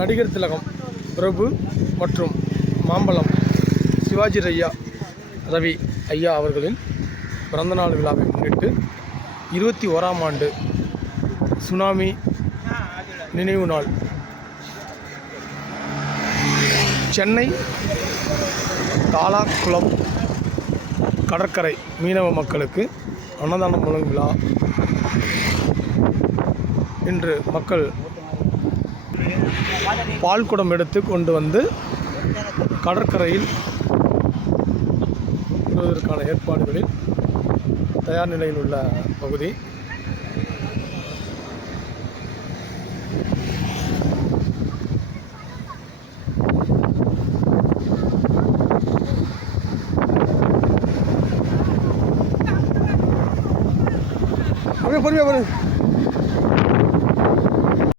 நடிகர் திலகம் பிரபு மற்றும் மாம்பழம் சிவாஜி ஐயா ரவி ஐயா அவர்களின் பிறந்தநாள் விழாவை முன்னிட்டு இருபத்தி ஓராம் ஆண்டு சுனாமி நினைவு நாள். சென்னை தாலாக்குளம் கடற்கரை மீனவ மக்களுக்கு அன்னதானம் வழங்கும் விழா. இன்று மக்கள் பால் குடம் எடுத்து கொண்டு வந்து கடற்கரையில் விடுவதற்கான ஏற்பாடுகளில் தயார் நிலையில் உள்ள பகுதி. அப்படியே பொறுமையாக